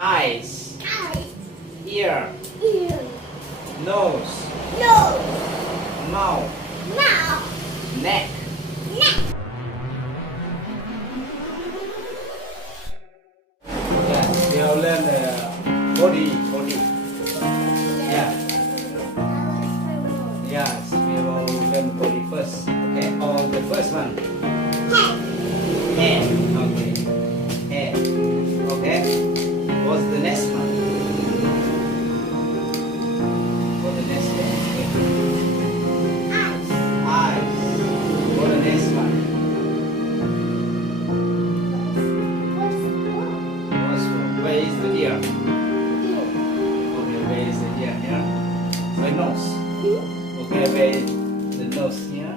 Eyes, eyes, ear, ear, nose, nose, mouth, mouth, neck. neck. Yes, we will learn body. Yeah. Yes, we will learn body first. Okay, or the first one. Head, Hair. Okay. Hair. Okay. What's the next one? What's the next one? eyes, Eyes. What's the next one? Where is the ear? Okay, where is the ear here? My nose. Okay, where is the nose here?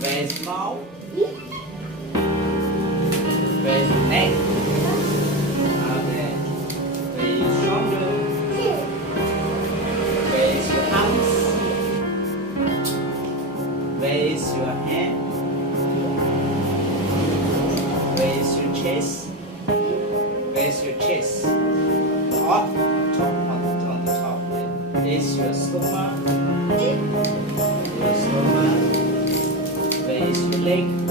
Where is mouth? Where is the neck? Okay. Where is shoulder? Where is your arms? Where is your hand? Where is your chest? Where is your chest? On the top. Where is your stomach? Your stomach. Where is your leg?